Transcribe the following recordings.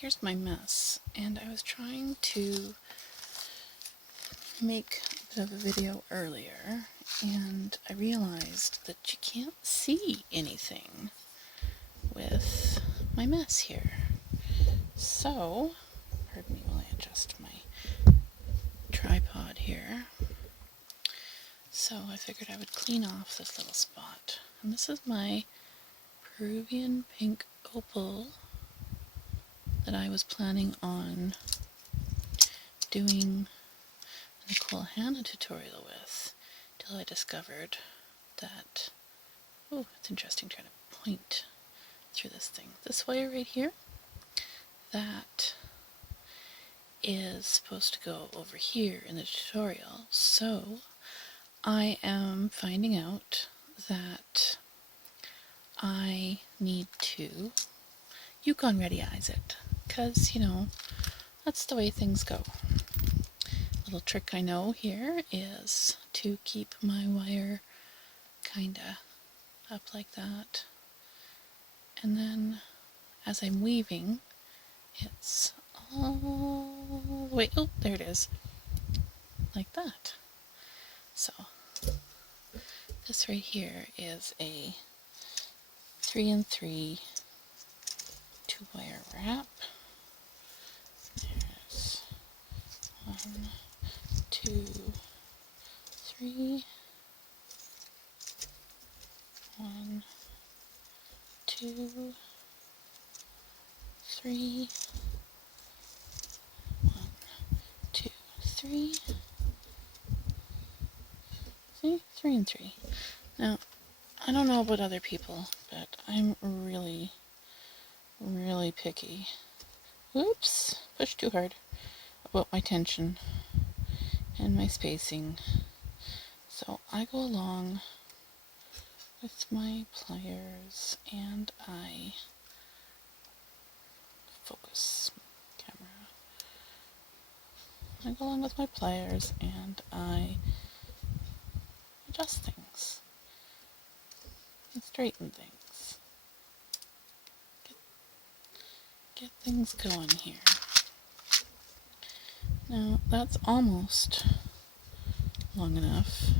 here's my mess, and I was trying to make a bit of a video earlier, and I realized that you can't see anything with my mess here. So, pardon me while I adjust my tripod here. So I figured I would clean off this little spot. And this is my Peruvian pink opal that I was planning on doing a cool Hannah tutorial with, till I discovered that, oh, it's interesting trying to point through this thing. This wire right here, that is supposed to go over here in the tutorial, so I am finding out that I need to Yukon ready-ize it, because, you know, that's the way things go. Little trick I know here is to keep my wire kinda up like that, and then as I'm weaving, it's all the way, oh, there it is, like that. So this right here is a 3-in-3 2-wire wrap. There's 1, 2, 3, 1, 2, 3, 1, 2, 3. See? 3-in-3. Now, I don't know about other people, but I'm really picky. Oops, pushed too hard about my tension and my spacing. So I go along with my pliers and I focus camera. I go along with my pliers and I adjust things and straighten things. Get things going here. Now that's almost long enough.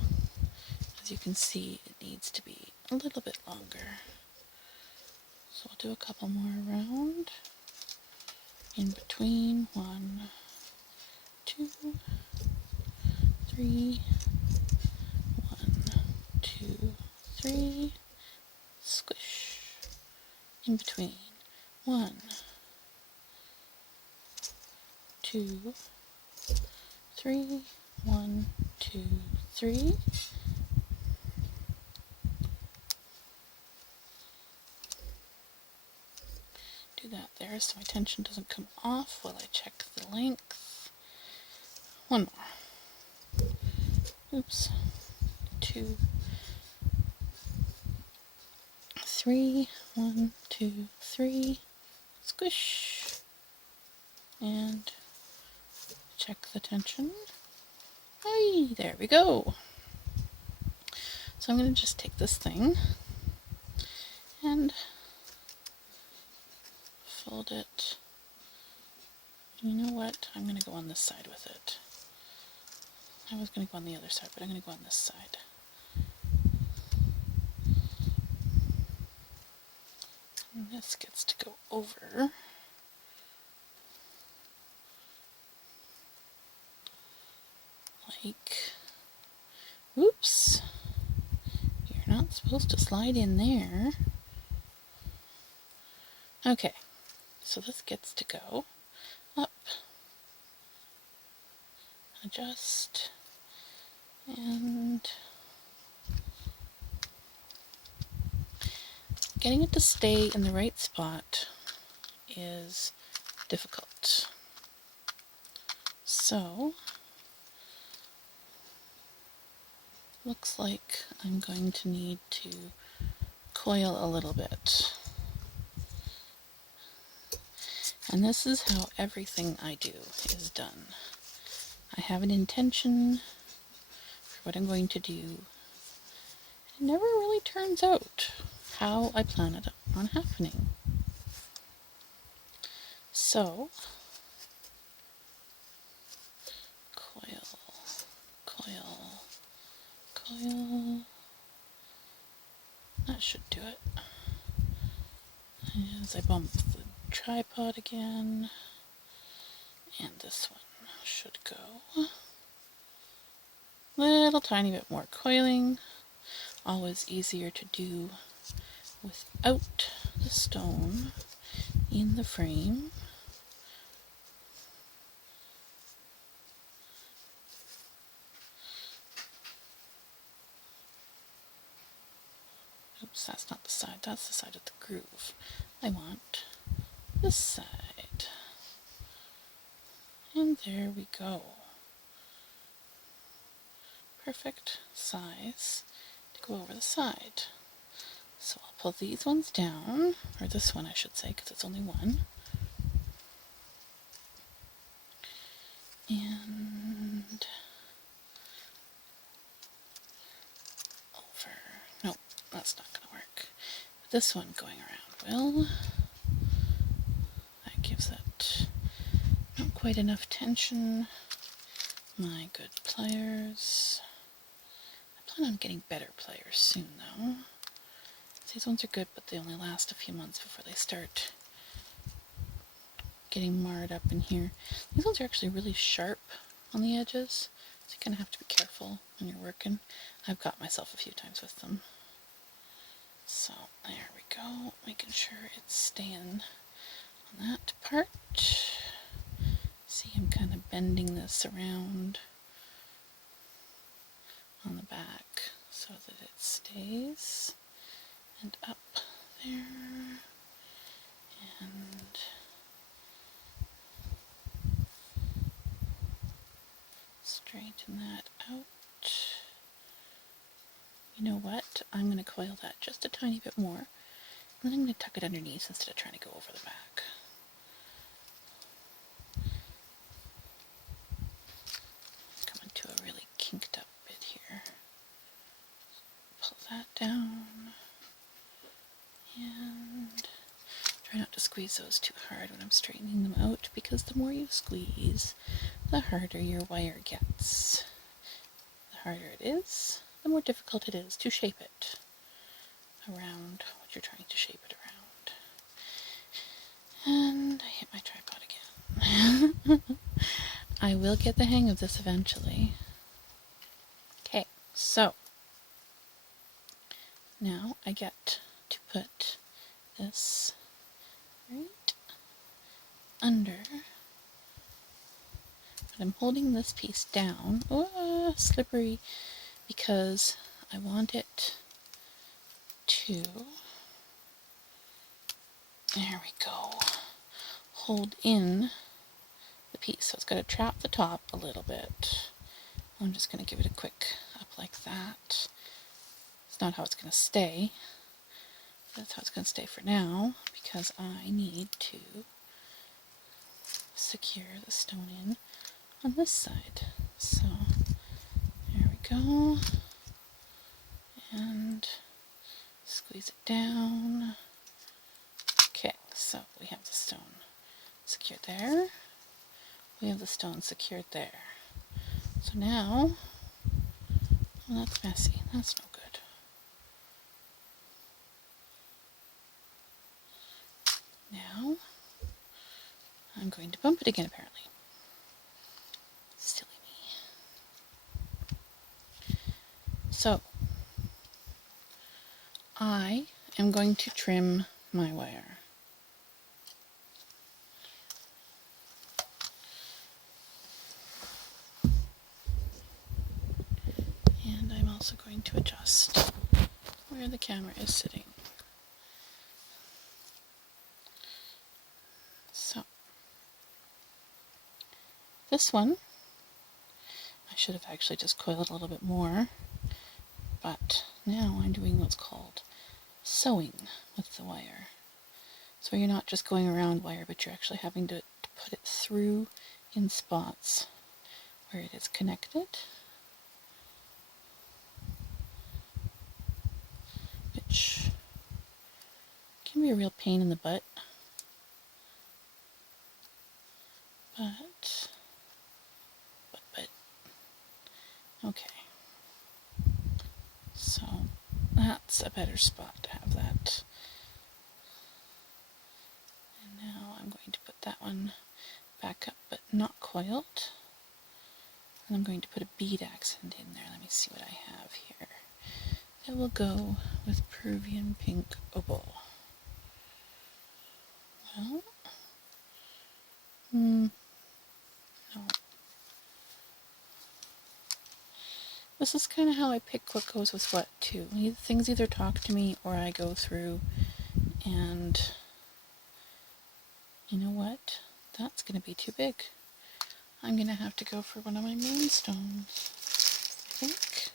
As you can see, it needs to be a little bit longer. So I'll do a couple more around. In between, 1, 2, 3, 1, 2, 3, squish. In between, 1, 2, 3, 1, 2, 3. Do that there so my tension doesn't come off while I check the length. One more. Oops. 2, 3, 1, 2, 3. Squish. And check the tension. Hey, there we go. So I'm going to just take this thing and fold it. You know what? I'm going to go on this side with it. I was going to go on the other side, but I'm going to go on this side. And this gets to go over. Like, whoops, you're not supposed to slide in there. Okay, so this gets to go up, adjust, and getting it to stay in the right spot is difficult. So, looks like I'm going to need to coil a little bit. And this is how everything I do is done. I have an intention for what I'm going to do. It never really turns out how I plan it on happening. So, coil, coil, coil. That should do it. As I bump the tripod again, and this one should go. Little tiny bit more coiling. Always easier to do without the stone in the frame. Oops, that's not the side, that's the side of the groove. I want this side. And there we go. Perfect size to go over the side. So I'll pull these ones down, or this one I should say, because it's only one. And over. Nope, that's not going to work. But this one going around will. That gives it not quite enough tension. My good pliers. I plan on getting better pliers soon though. These ones are good, but they only last a few months before they start getting marred up in here. These ones are actually really sharp on the edges, so you kind of have to be careful when you're working. I've got myself a few times with them. So there we go, making sure it's staying on that part. See, I'm kind of bending this around on the back so that it stays, and up there, and straighten that out. You know what? I'm going to coil that just a tiny bit more, and then I'm going to tuck it underneath instead of trying to go over the back. Coming to a really kinked up bit here. Pull that down, and try not to squeeze those too hard when I'm straightening them out, because the more you squeeze, the harder your wire gets. The harder it is, the more difficult it is to shape it around what you're trying to shape it around. And I hit my tripod again. I will get the hang of this eventually. Okay, so now I get to put this right under, but I'm holding this piece down, slippery, because I want it to, there we go, hold in the piece. So it's got to trap the top a little bit. I'm just going to give it a quick up like that. It's not how it's going to stay. That's how it's going to stay for now, because I need to secure the stone in on this side. So there we go, and squeeze it down. Okay, so we have the stone secured there. We have the stone secured there. So now, well, that's messy. That's no good. Now, I'm going to bump it again, apparently. Silly me. So, I am going to trim my wire. And I'm also going to adjust where the camera is sitting. So, this one, I should have actually just coiled a little bit more, but now I'm doing what's called sewing with the wire. So you're not just going around wire, but you're actually having to put it through in spots where it is connected, which can be a real pain in the butt. but, okay. So that's a better spot to have that. And now I'm going to put that one back up, but not coiled. And I'm going to put a bead accent in there. Let me see what I have here. It will go with Peruvian pink opal. Well, no. This is kind of how I pick what goes with what, too. Things either talk to me or I go through and, you know what? That's going to be too big. I'm going to have to go for one of my moonstones, I think.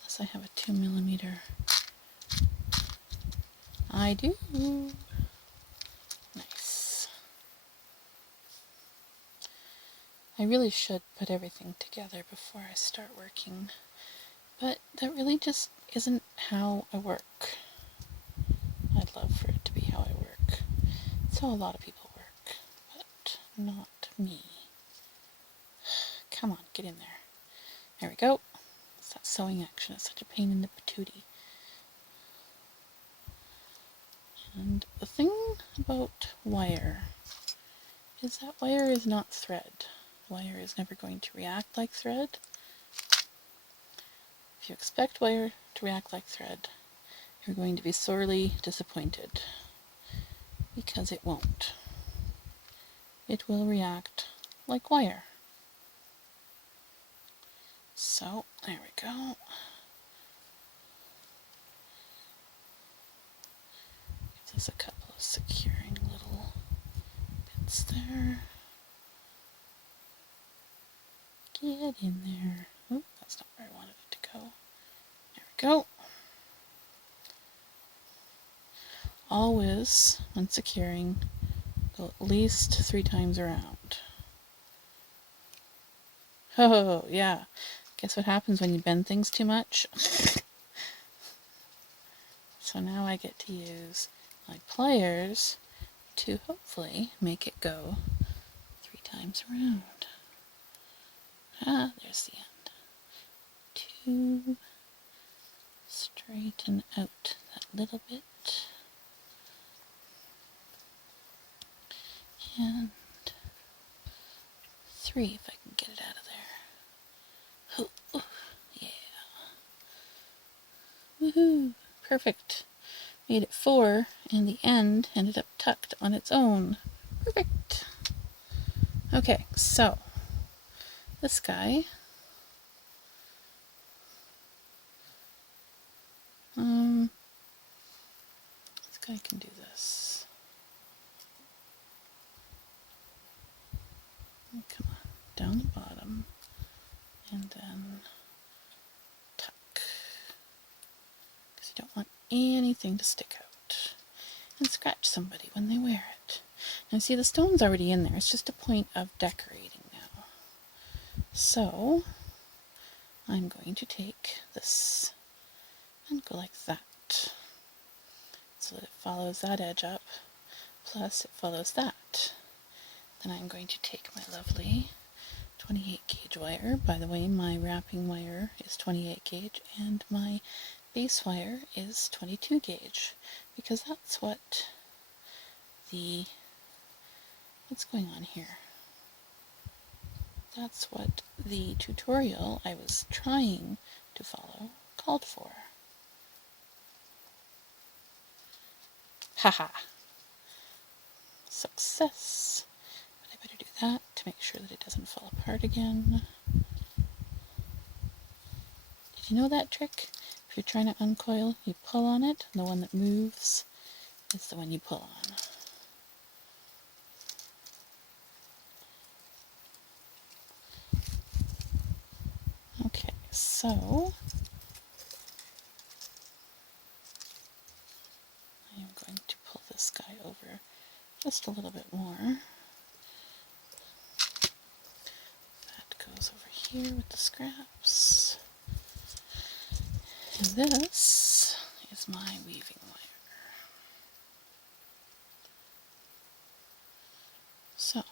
Unless I have a 2mm. I do. Nice. I really should put everything together before I start working, but that really just isn't how I work. I'd love for it to be how I work. It's how a lot of people work, but not me. Come on, get in there. There we go. It's that sewing action. It's such a pain in the patootie. And the thing about wire is that wire is not thread. Wire is never going to react like thread. If you expect wire to react like thread, you're going to be sorely disappointed, because it won't. It will react like wire. So, there we go. Gives us a couple of securing little bits there. Get in there. Oh, that's not where I wanted it to go. There we go. Always, when securing, go at least 3 times around. Oh, yeah. Guess what happens when you bend things too much? So now I get to use my pliers to hopefully make it go 3 times around. Ah, there's the end. To straighten out that little bit. And 3 if I can get it out of there. Ooh, yeah. Woohoo! Perfect. Made it 4, and the end ended up tucked on its own. Perfect. Okay, so this guy, this guy can do this. Come on, down the bottom, and then tuck, because you don't want anything to stick out and scratch somebody when they wear it. Now see, the stone's already in there. It's just a point of decorating now. So I'm going to take this and go like that, so that it follows that edge up, plus it follows that. Then I'm going to take my lovely 28 gauge wire. By the way, my wrapping wire is 28 gauge and my base wire is 22 gauge, because that's what's going on here. That's what the tutorial I was trying to follow called for. Haha! Success! But I better do that to make sure that it doesn't fall apart again. Did you know that trick? If you're trying to uncoil, you pull on it, and the one that moves is the one you pull on. Okay, so I am going to pull this guy over just a little bit more. That goes over here with the scraps. And this is my weaving wire. So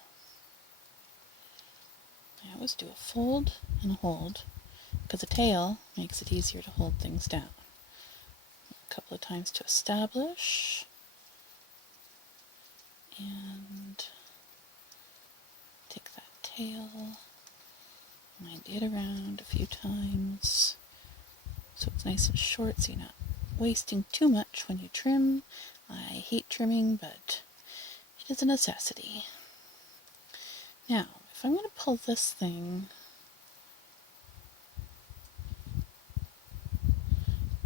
do a fold and a hold, because the tail makes it easier to hold things down. A couple of times to establish, and take that tail, wind it around a few times so it's nice and short so you're not wasting too much when you trim. I hate trimming, but it is a necessity. Now, if I'm going to pull this thing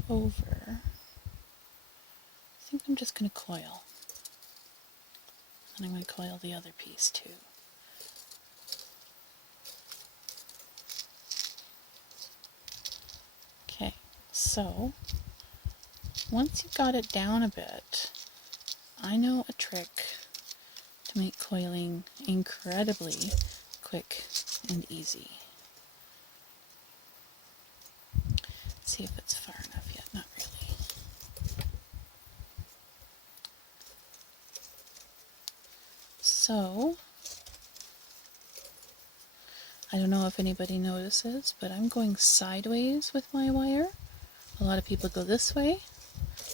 over, I think I'm just going to coil. And I'm going to coil the other piece too. Okay, so once you've got it down a bit, I know a trick to make coiling incredibly quick and easy. See if it's far enough yet. Not really. So, I don't know if anybody notices, but I'm going sideways with my wire. A lot of people go this way.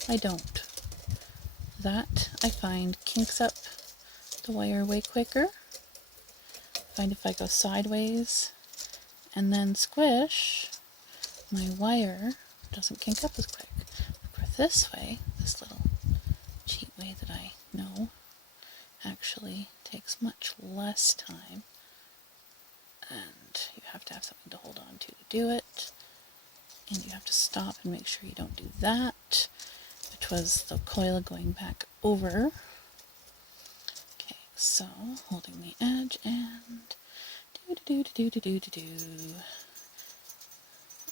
I don't. That, I find, kinks up the wire way quicker. I find if I go sideways and then squish, my wire doesn't kink up as quick. But for this way, this little cheat way that I know, actually takes much less time, and you have to have something to hold on to do it, and you have to stop and make sure you don't do that, which was the coil going back over. Okay, so holding the edge and do.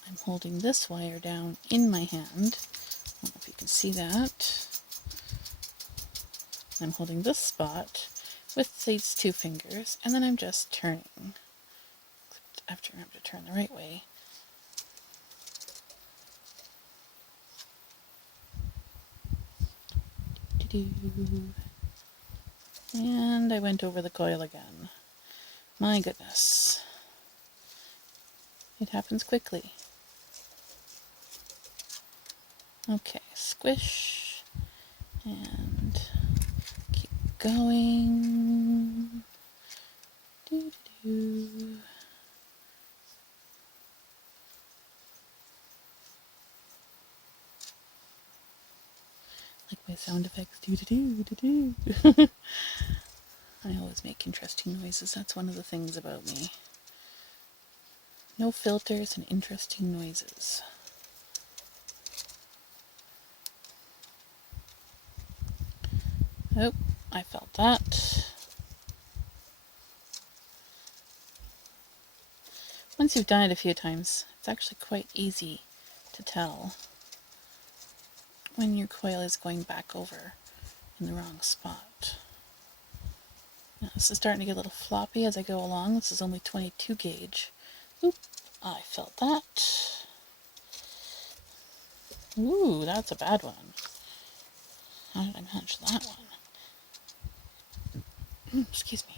I'm holding this wire down in my hand. I don't know if you can see that. I'm holding this spot with these two fingers, and then I'm just turning. I have to remember to turn the right way. And I went over the coil again. My goodness. It happens quickly. Okay, squish, and keep going. Doo-doo-doo. Like my sound effects. Doo-doo-doo-doo-doo. I always make interesting noises. That's one of the things about me. No filters and interesting noises. Oh, I felt that. Once you've done it a few times, it's actually quite easy to tell when your coil is going back over in the wrong spot. Now, this is starting to get a little floppy as I go along. This is only 22 gauge. Oop, I felt that. Ooh, that's a bad one. How did I manage that one? Excuse me.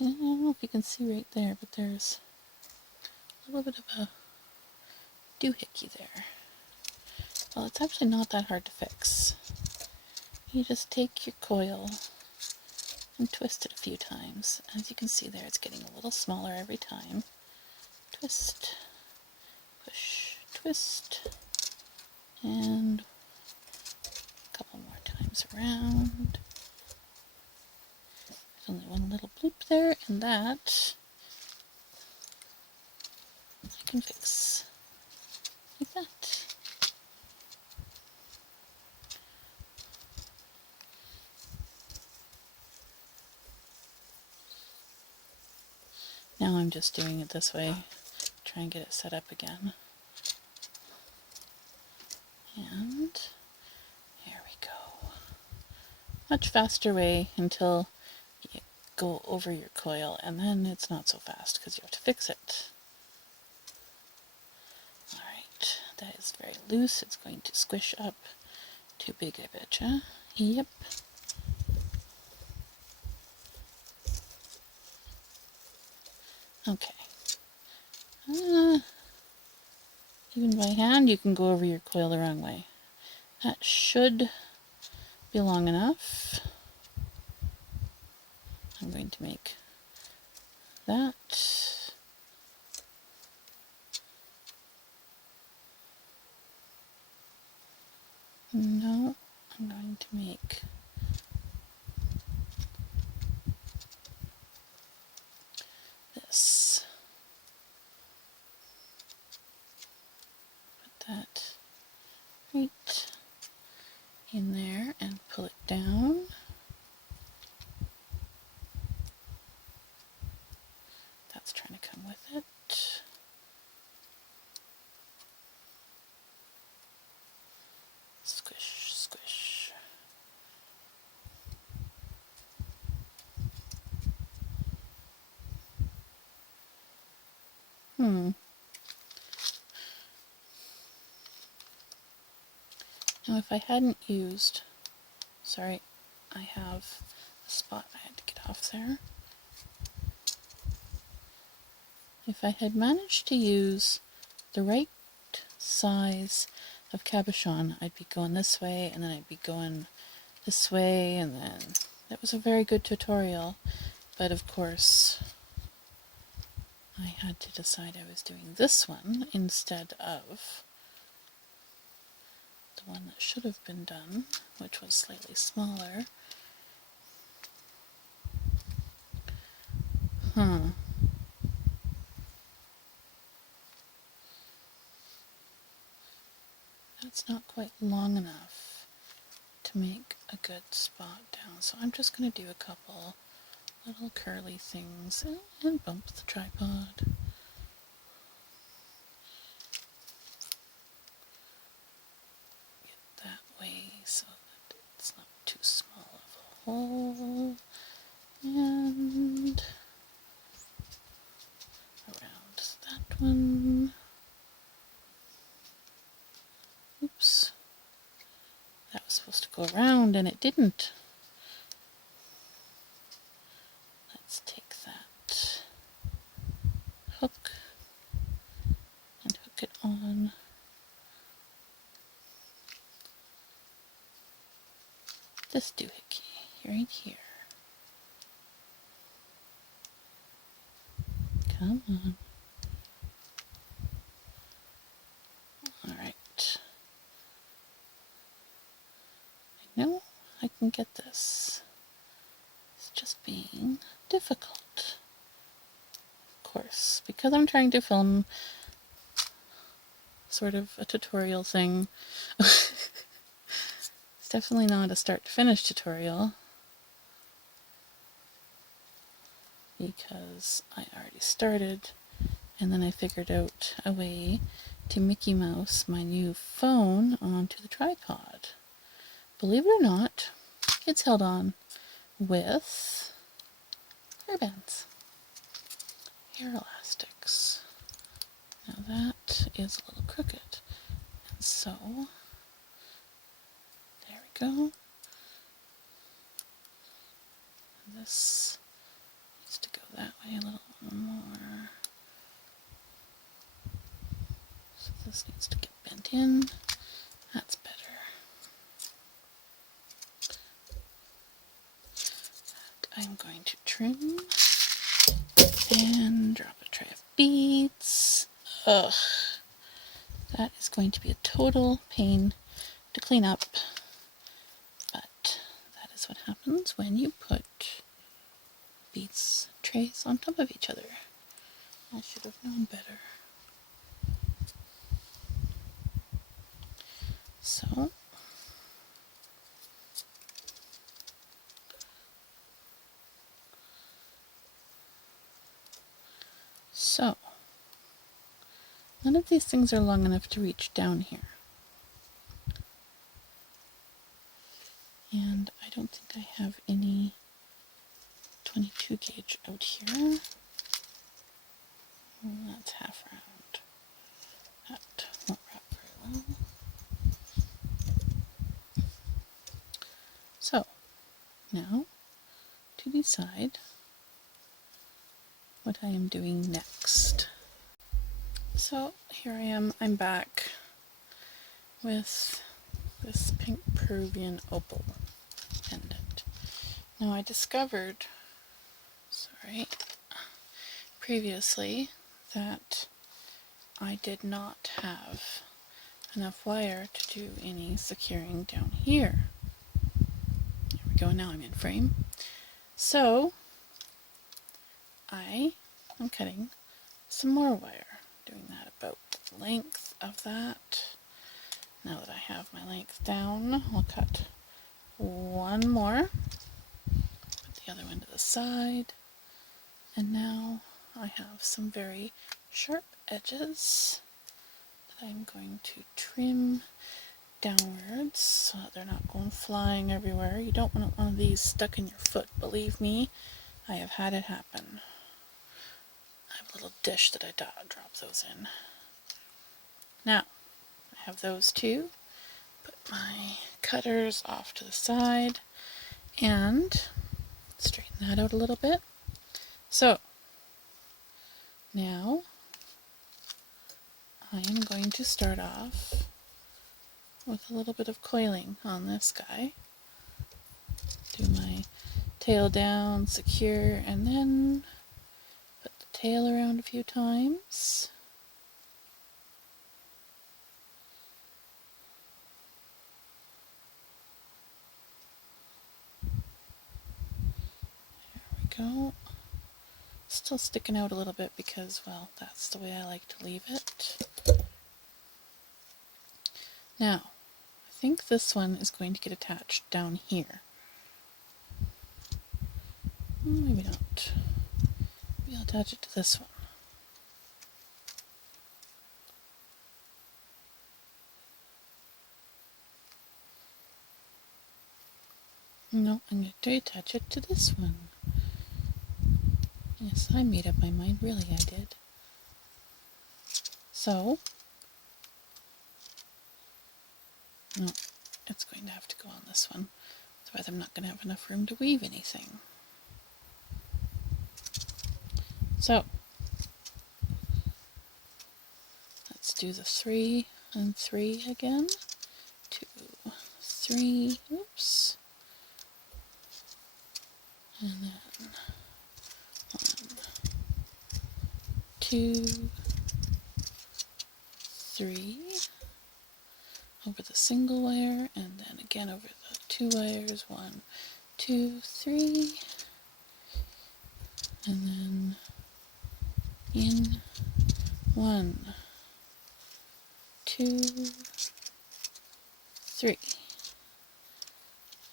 I don't know if you can see right there, but there's a little bit of a doohickey there. Well, it's actually not that hard to fix. You just take your coil and twist it a few times. As you can see there, it's getting a little smaller every time. Twist, push, twist, and a couple more times around. There's only one little bloop there, and that I can fix like that. Now I'm just doing it this way, try and get it set up again. And here we go. Much faster way until you go over your coil, and then it's not so fast because you have to fix it. Alright, that is very loose. It's going to squish up. Too big, I betcha. Yep. Okay. Even by hand, you can go over your coil the wrong way. That should be long enough. I'm going to make that. No, I'm going to make this. Put that right in there and pull it down. That's trying to come with it. Squish, squish. Now if I hadn't used, sorry, I have a spot I had to get off there. If I had managed to use the right size of cabochon, I'd be going this way, and then I'd be going this way, and then that was a very good tutorial. But of course, I had to decide I was doing this one instead of the one that should have been done, which was slightly smaller. That's not quite long enough to make a good spot down, so I'm just going to do a couple little curly things and bump the tripod. Get that way so that it's not too small of a hole, and around that one. Oops, that was supposed to go around and it didn't. Let's take that hook and hook it on this doohickey right here. Come on. Alright. I know I can get this. It's just being difficult. Of course, because I'm trying to film sort of a tutorial thing. It's definitely not a start to finish tutorial, because I already started and then I figured out a way to Mickey Mouse my new phone onto the tripod. Believe it or not, it's held on with hair bands, hair elastics. Now that is a little crooked, and so there we go. And this needs to go that way a little more. So this needs to get bent in. That's better. And I'm going to trim and drop a tray of beads. Ugh. That is going to be a total pain to clean up. But that is what happens when you put beads trays on top of each other. I should have known better. So none of these things are long enough to reach down here. And I don't think I have any 22 gauge out here. That's half round. That won't wrap very well. So now to decide what I am doing next. So here I am, I'm back with this pink Peruvian opal pendant. Now I discovered, previously that I did not have enough wire to do any securing down here. There we go, now I'm in frame. So I am cutting some more wire, doing that about the length of that. Now that I have my length down, I'll cut one more, put the other one to the side, and now I have some very sharp edges that I'm going to trim downwards so that they're not going flying everywhere. You don't want one of these stuck in your foot. Believe me, I have had it happen. I have a little dish that I drop those in. Now, I have those two. Put my cutters off to the side and straighten that out a little bit. So, now I am going to start off with a little bit of coiling on this guy. Do my tail down, secure, and then put the tail around a few times. There we go. Still sticking out a little bit because, well, that's the way I like to leave it. Now, I think this one is going to get attached down here. Maybe not. Maybe I'll attach it to this one. No, I'm going to attach it to this one. Yes, I made up my mind. Really, I did. So, no, it's going to have to go on this one. Otherwise, I'm not going to have enough room to weave anything. So, let's do the 3 and 3 again. 2, 3, oops. And then 1, 2, 3. Over the single wire, and then again over the 2 wires. 1, 2, 3. And then in 1, 2, 3.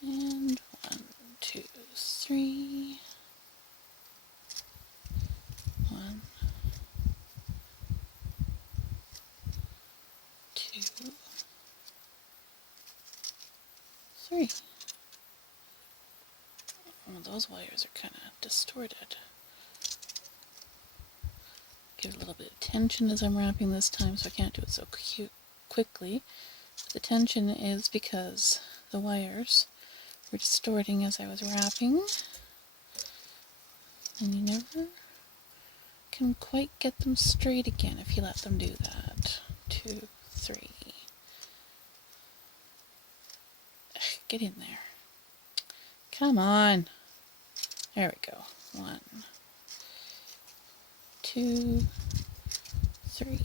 And 1, 2, 3. 1, 2, 3. Oh, those wires are kind of distorted. Give it a little bit of tension as I'm wrapping this time, so I can't do it so quickly. The tension is because the wires were distorting as I was wrapping, and you never can quite get them straight again if you let them do that. 2, 3. Get in there. Come on. There we go. 1, 2, 3.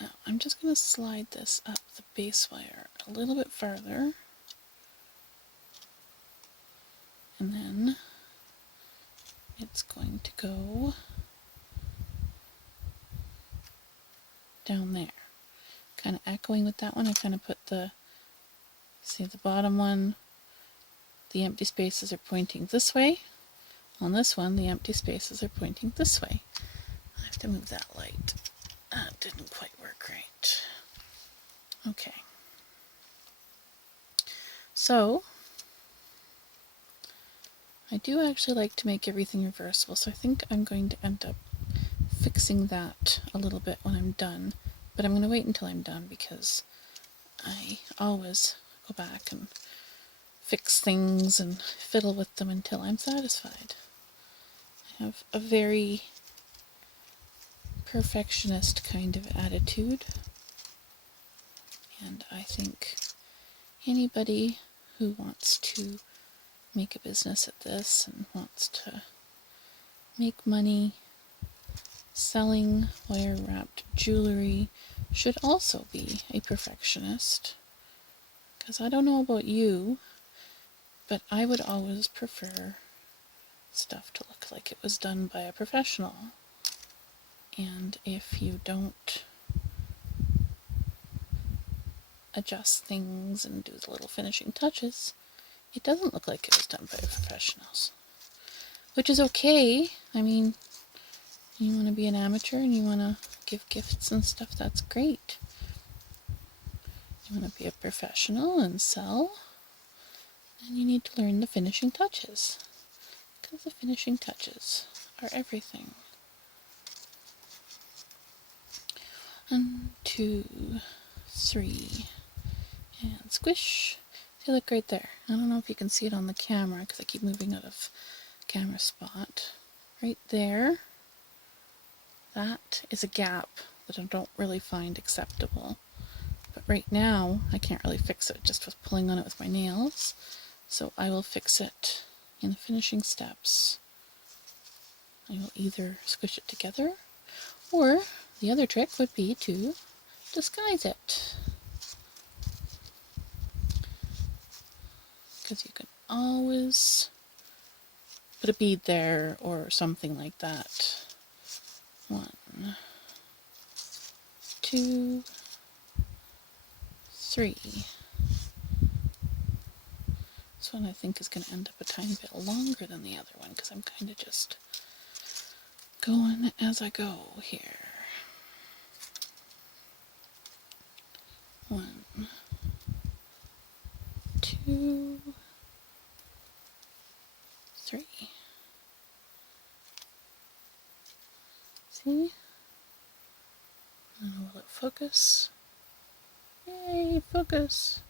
Now, I'm just going to slide this up the base wire a little bit farther. And then it's going to go down there. Kind of echoing with that one, I kind of put the bottom one, the empty spaces are pointing this way. On this one, the empty spaces are pointing this way. I have to move that light. That didn't quite work right. Okay. So, I do actually like to make everything reversible, so I think I'm going to end up fixing that a little bit when I'm done. But I'm going to wait until I'm done because I always go back and fix things and fiddle with them until I'm satisfied. I have a very perfectionist kind of attitude, and I think anybody who wants to make a business at this and wants to make money selling wire-wrapped jewelry should also be a perfectionist. Because I don't know about you, but I would always prefer stuff to look like it was done by a professional. And if you don't adjust things and do the little finishing touches, it doesn't look like it was done by professionals. Which is okay. I mean, you want to be an amateur and you want to give gifts and stuff, that's great. You want to be a professional and sell, and you need to learn the finishing touches. Because the finishing touches are everything. 1, 2, 3, and squish. See, look right there. I don't know if you can see it on the camera because I keep moving out of camera spot. Right there, that is a gap that I don't really find acceptable. But right now, I can't really fix it just with pulling on it with my nails. So I will fix it in the finishing steps. I will either squish it together, or the other trick would be to disguise it. Because you can always put a bead there or something like that. 1, 2, 3. This one I think is going to end up a tiny bit longer than the other one because I'm kind of just going as I go here. 1, 2, 3. See? And will it focus? Yay, focus!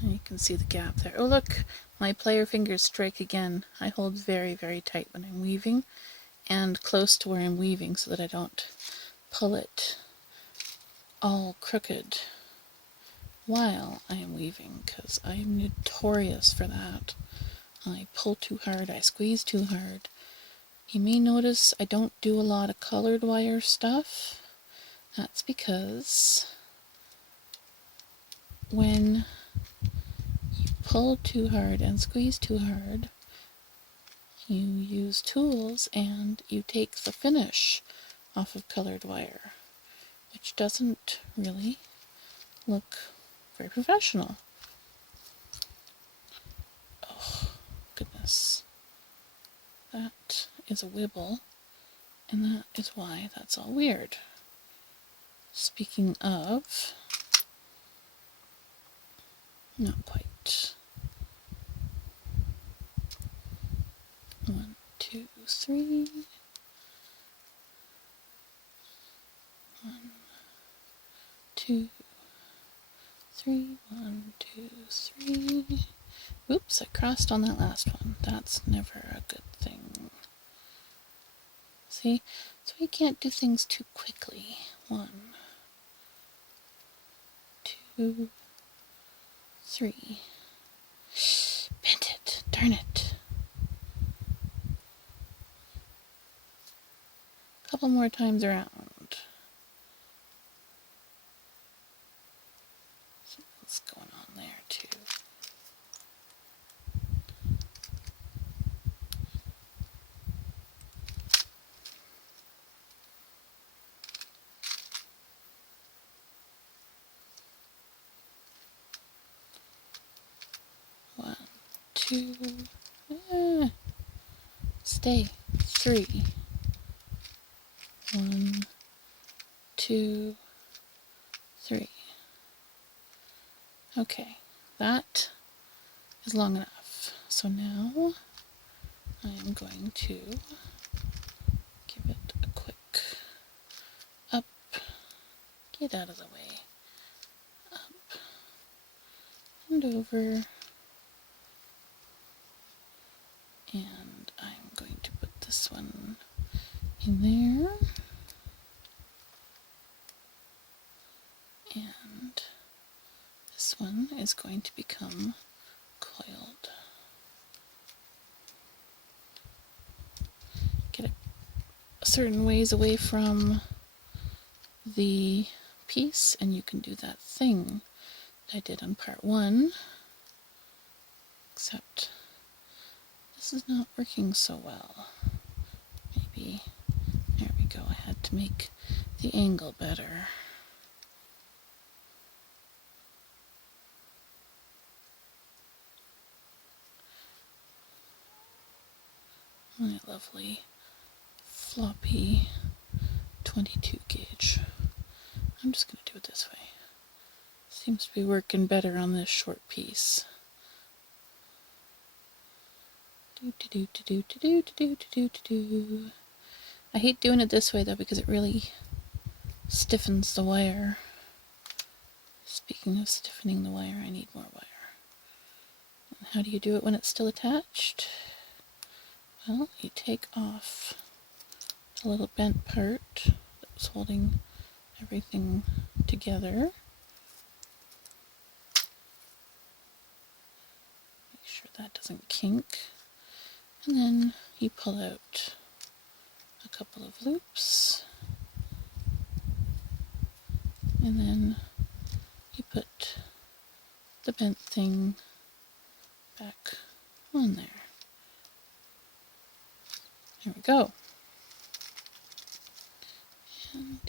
And you can see the gap there. Oh look, my player fingers strike again. I hold very, very tight when I'm weaving and close to where I'm weaving so that I don't pull it all crooked while I am weaving, because I am notorious for that. I pull too hard, I squeeze too hard. You may notice I don't do a lot of colored wire stuff. That's because when you pull too hard and squeeze too hard, you use tools and you take the finish off of colored wire, which doesn't really look very professional. Oh, goodness. That is a wibble, and that is why that's all weird. Speaking of, not quite. 1, 2, 3. 1, 2, 3. 1, 2, 3. Oops, I crossed on that last one. That's never a good thing. See? So you can't do things too quickly. 1, 2, 3. Bent it. Darn it. A couple more times around. See what's going on there too. One, 2, stay. 3. 1, 2, 3. Okay, that is long enough. So now I am going to give it a quick up. Get out of the way. Up and over this one is going to become coiled. Get it a certain ways away from the piece, and you can do that thing that I did on part 1, except this is not working so well. Maybe, there we go, I had to make the angle better. My lovely floppy 22 gauge. I'm just going to do it this way. Seems to be working better on this short piece. I hate doing it this way though because it really stiffens the wire. Speaking of stiffening the wire, I need more wire. And how do you do it when it's still attached? Well, you take off the little bent part that's holding everything together. Make sure that doesn't kink. And then you pull out a couple of loops. And then you put the bent thing back on there. There we go. And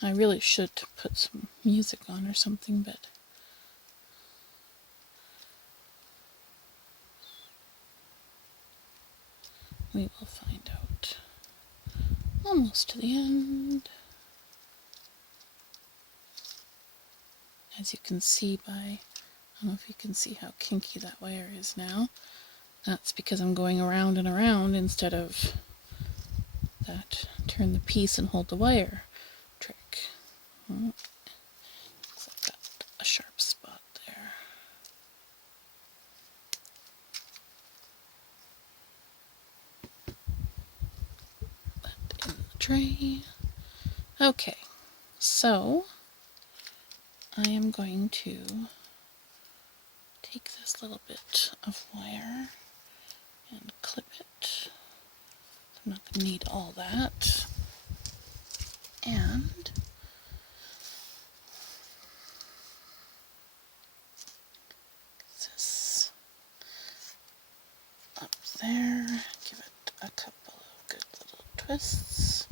I really should put some music on or something, but we will find out. Almost to the end. As you can see by, I don't know if you can see how kinky that wire is now. That's because I'm going around and around instead of that turn the piece and hold the wire trick. So I've got a sharp spot there. That in the tray. Okay, so I am going to take this little bit of wire and clip it. I'm not going to need all that. And this up there, give it a couple of good little twists.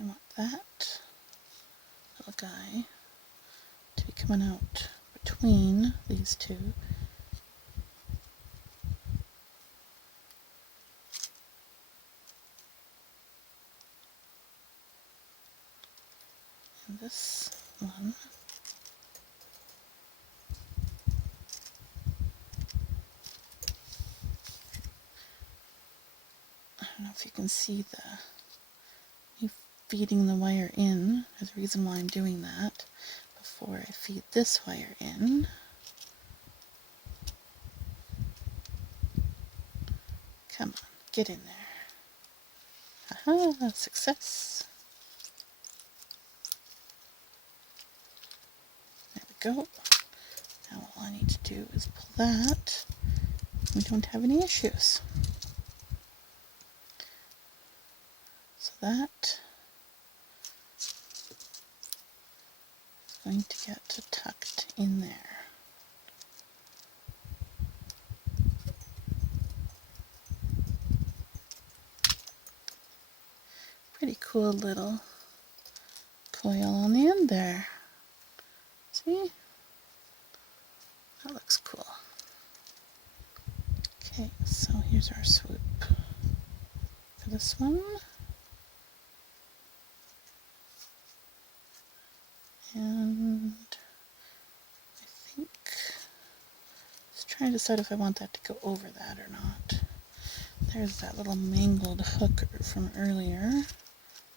I want that little guy to be coming out between these two. And this one, I don't know if you can see me feeding the wire in. There's a reason why I'm doing that. Before I feed this wire in, come on, get in there. Aha, success. There we go. Now all I need to do is pull that. We don't have any issues. So that is going to get tucked in there. Pretty cool little coil on the end there. See? That looks cool. Okay, so here's our swoop for this one. And I think, just trying to decide if I want that to go over that or not. There's that little mangled hook from earlier. Let's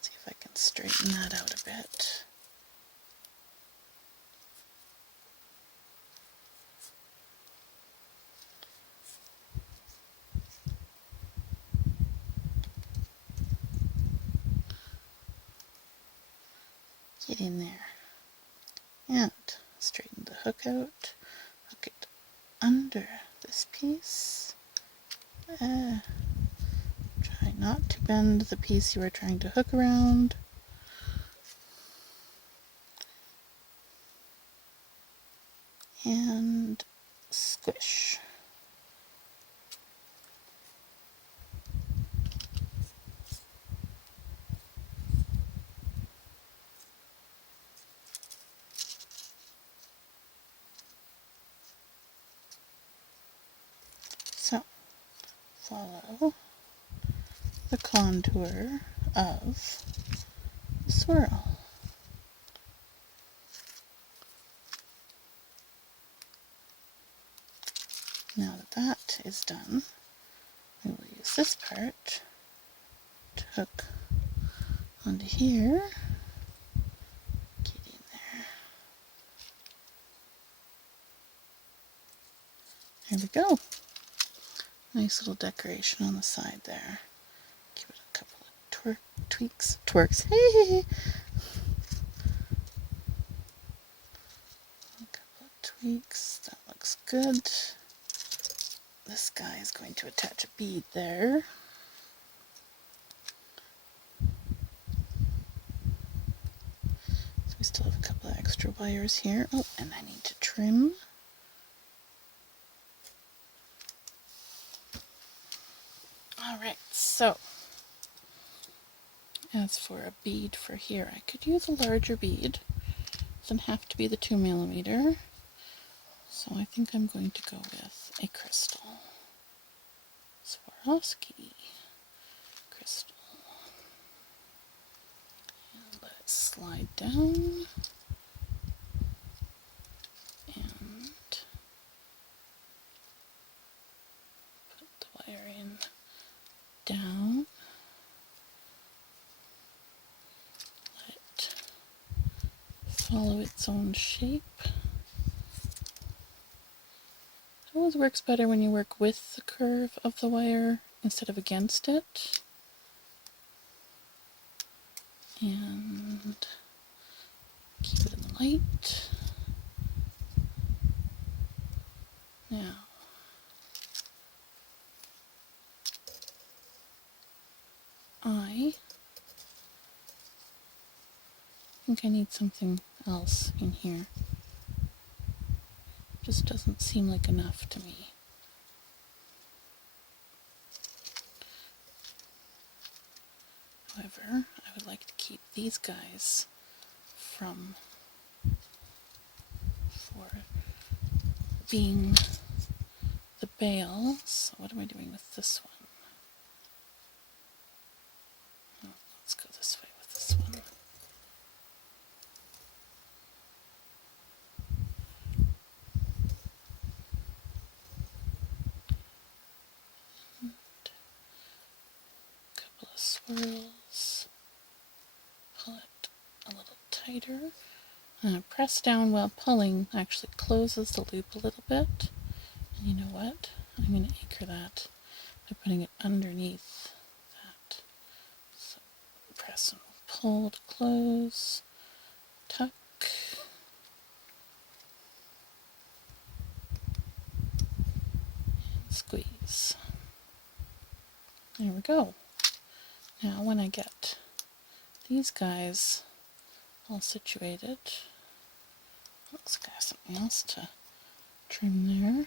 see if I can straighten that out a bit. Get in there. And straighten the hook out. Hook it under this piece. Try not to bend the piece you are trying to hook around. And squish. So, follow the contour of the swirl. Now that that is done, we will use this part to hook onto here. Get in there. There we go. Nice little decoration on the side there. Give it a couple of twerks. Hey! A couple of tweaks. That looks good. This guy is going to attach a bead there. So we still have a couple of extra wires here. Oh, and I need to trim. Alright, so as for a bead for here, I could use a larger bead. It doesn't have to be the 2mm. So I think I'm going to go with a crystal. Swarovski crystal. And let it slide down. And put the wire in down. Let it follow its own shape. It always works better when you work with the curve of the wire instead of against it. And keep it in the light. Now, I think I need something else in here. Just doesn't seem like enough to me. However, I would like to keep these guys for being the bail. So what am I doing with this one? Oh, let's go this way with this one. And a couple of swirls. Pull it a little tighter. Press down while pulling actually closes the loop a little bit. And you know what? I'm going to anchor that by putting it underneath that. So press and pull to close. Tuck. And squeeze. There we go. Now when I get these guys all situated, looks like I have something else to trim there.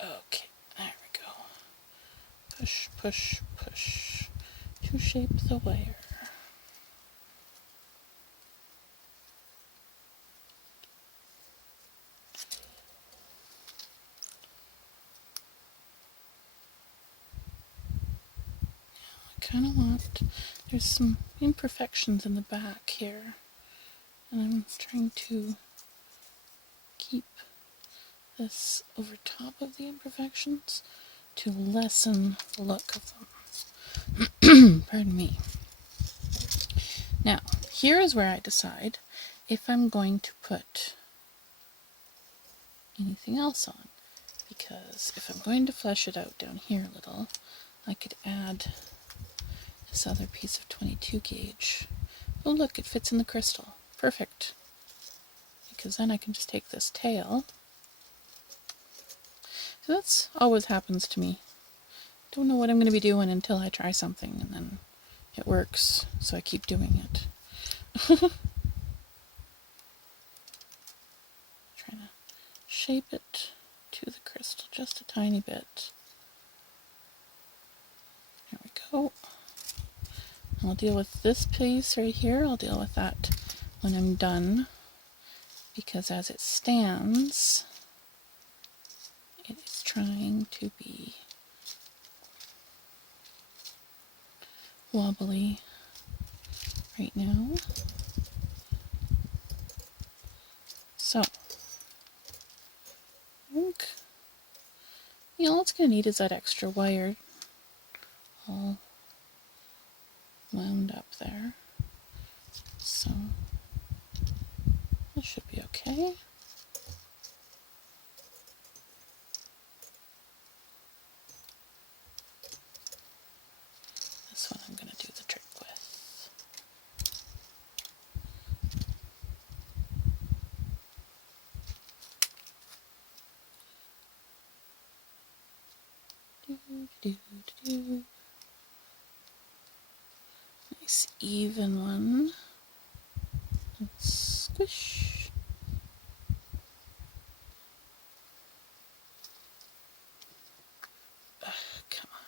Okay, there we go. Push, push, push to shape the wire. Kind of want, there's some imperfections in the back here, and I'm trying to keep this over top of the imperfections to lessen the look of them. Pardon me. Now, here is where I decide if I'm going to put anything else on, because if I'm going to flesh it out down here a little, I could add this other piece of 22 gauge. Oh look, it fits in the crystal. Perfect. Because then I can just take this tail. So that's always happens to me. Don't know what I'm going to be doing until I try something, and then it works, so I keep doing it. Trying to shape it to the crystal just a tiny bit. There we go. I'll deal with this piece right here. I'll deal with that when I'm done, because as it stands, it is trying to be wobbly right now. So, I think, all it's going to need is that extra wire all wound up there. So, that should be okay. This one I'm going to do the trick with. Nice even one. And squish. Ugh, come on.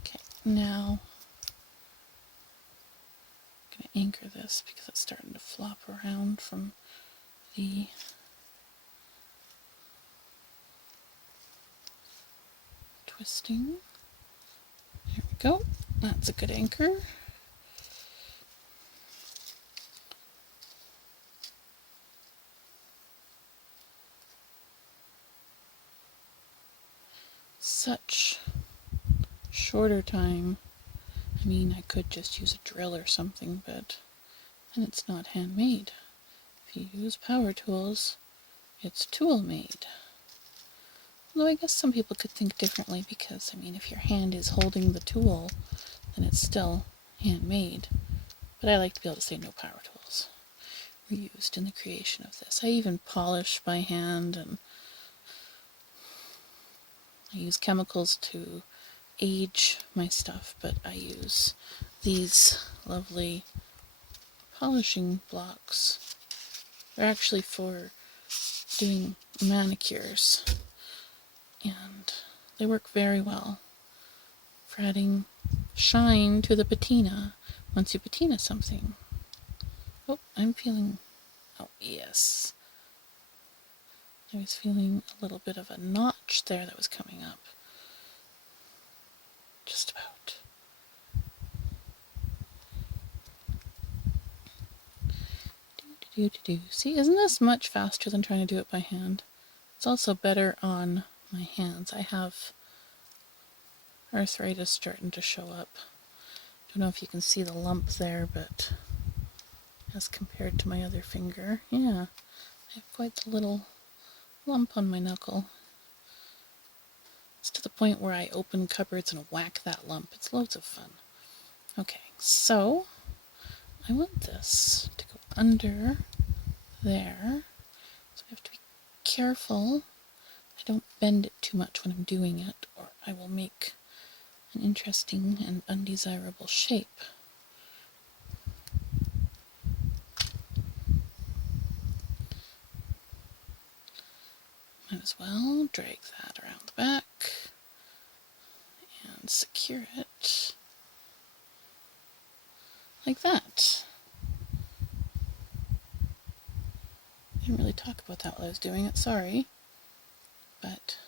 Okay, now I'm going to anchor this because it's starting to flop around from the twisting. There we go. That's a good anchor. Such shorter time. I mean, I could just use a drill or something, but then it's not handmade. If you use power tools, it's tool made. Although I guess some people could think differently, because, I mean, if your hand is holding the tool, then it's still handmade. But I like to be able to say no power tools were used in the creation of this. I even polish by hand, and I use chemicals to age my stuff, but I use these lovely polishing blocks. They're actually for doing manicures, and they work very well for adding shine to the patina once you patina something. Oh, I'm feeling, oh yes, I was feeling a little bit of a notch there that was coming up. Just about. See, isn't this much faster than trying to do it by hand? It's also better on my hands. I have arthritis starting to show up. Don't know if you can see the lump there, but as compared to my other finger, yeah, I have quite the little lump on my knuckle. It's to the point where I open cupboards and whack that lump. It's loads of fun. Okay, so I want this to go under there. So I have to be careful I don't bend it too much when I'm doing it, or I will make an interesting and undesirable shape. Might as well drag that around the back and secure it like that. I didn't really talk about that while I was doing it, sorry. But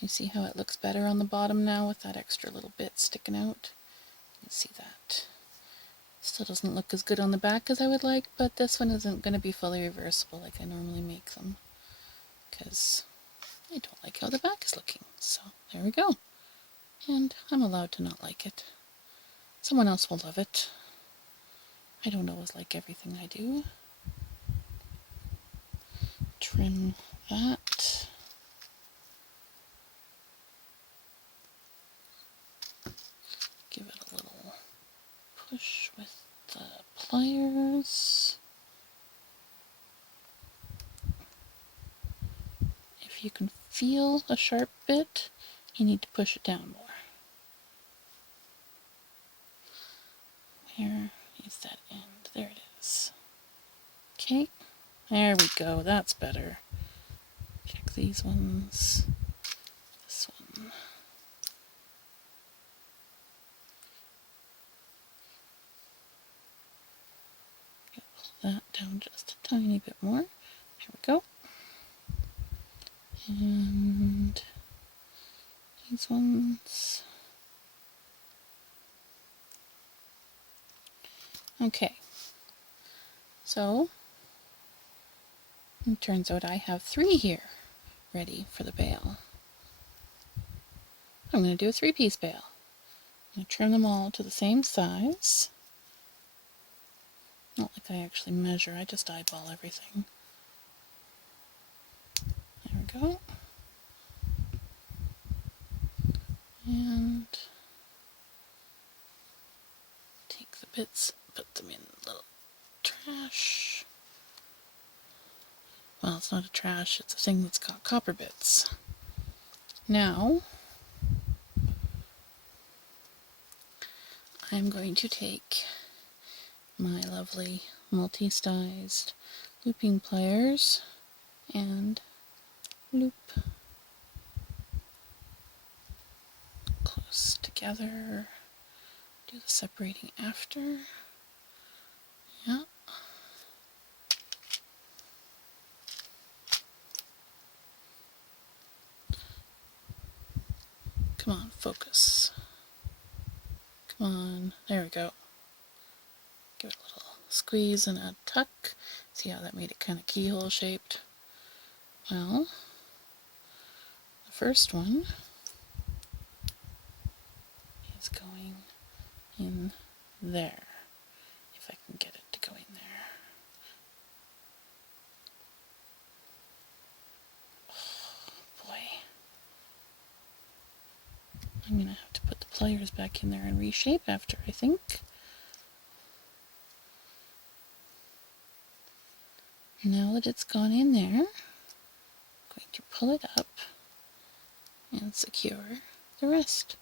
you see how it looks better on the bottom now with that extra little bit sticking out? You see that. Still doesn't look as good on the back as I would like, but this one isn't going to be fully reversible like I normally make them, because I don't like how the back is looking. So there we go. And I'm allowed to not like it. Someone else will love it. I don't always like everything I do. Trim that. Give it a little push with the pliers. If you can feel a sharp bit, you need to push it down more. Where is that end? There it is. Okay, there we go. That's better. Check these ones. This one. Pull that down just a tiny bit more. Here we go. And these ones. Okay. So, it turns out I have 3 here ready for the bail. I'm going to do a 3-piece bail. I'm going to trim them all to the same size. Not like I actually measure, I just eyeball everything. There we go. And take the bits, put them in the little trash. Well, it's not a trash, it's a thing that's got copper bits. Now, I'm going to take my lovely multi-sized looping pliers and loop close together. Do the separating after. Yeah. Come on, focus. Come on, there we go. Give it a little squeeze and a tuck. See how that made it kind of keyhole shaped? Well, the first one is going in there. If I can get it to go in there. Oh, boy. I'm going to have to put the pliers back in there and reshape after, I think. Now that it's gone in there, I'm going to pull it up and secure the rest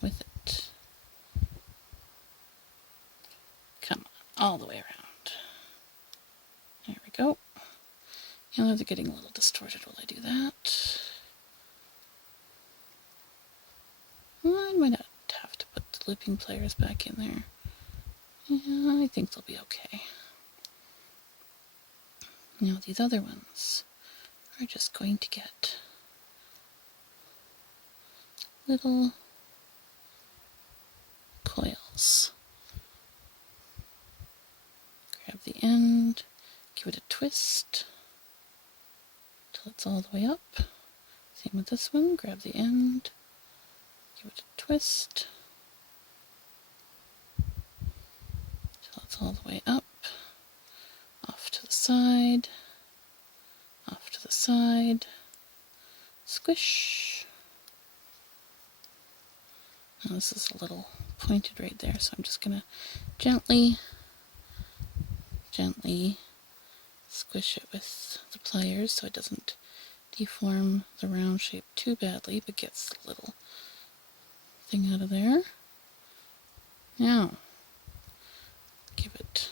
with it. Come on, all the way around. There we go. Now they're getting a little distorted while I do that. I might not have to put the looping pliers back in there. Yeah, I think they'll be okay. Now these other ones are just going to get little coils. Grab the end, give it a twist till it's all the way up. Same with this one, grab the end, give it a twist till it's all the way up. Off to the side, off to the side, squish. Now this is a little pointed right there, so I'm just going to gently squish it with the pliers so it doesn't deform the round shape too badly, but gets the little thing out of there. Now, give it,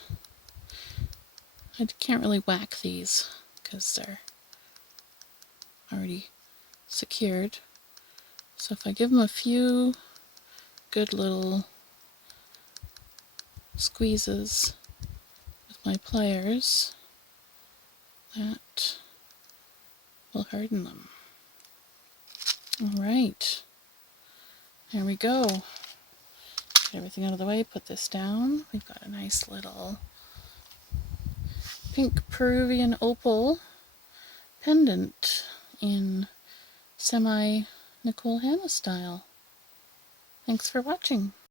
I can't really whack these because they're already secured. So if I give them a few good little squeezes with my pliers, that will harden them. Alright, there we go. Get everything out of the way, put this down. We've got a nice little pink Peruvian opal pendant in semi Nicole Hannah style. Thanks for watching.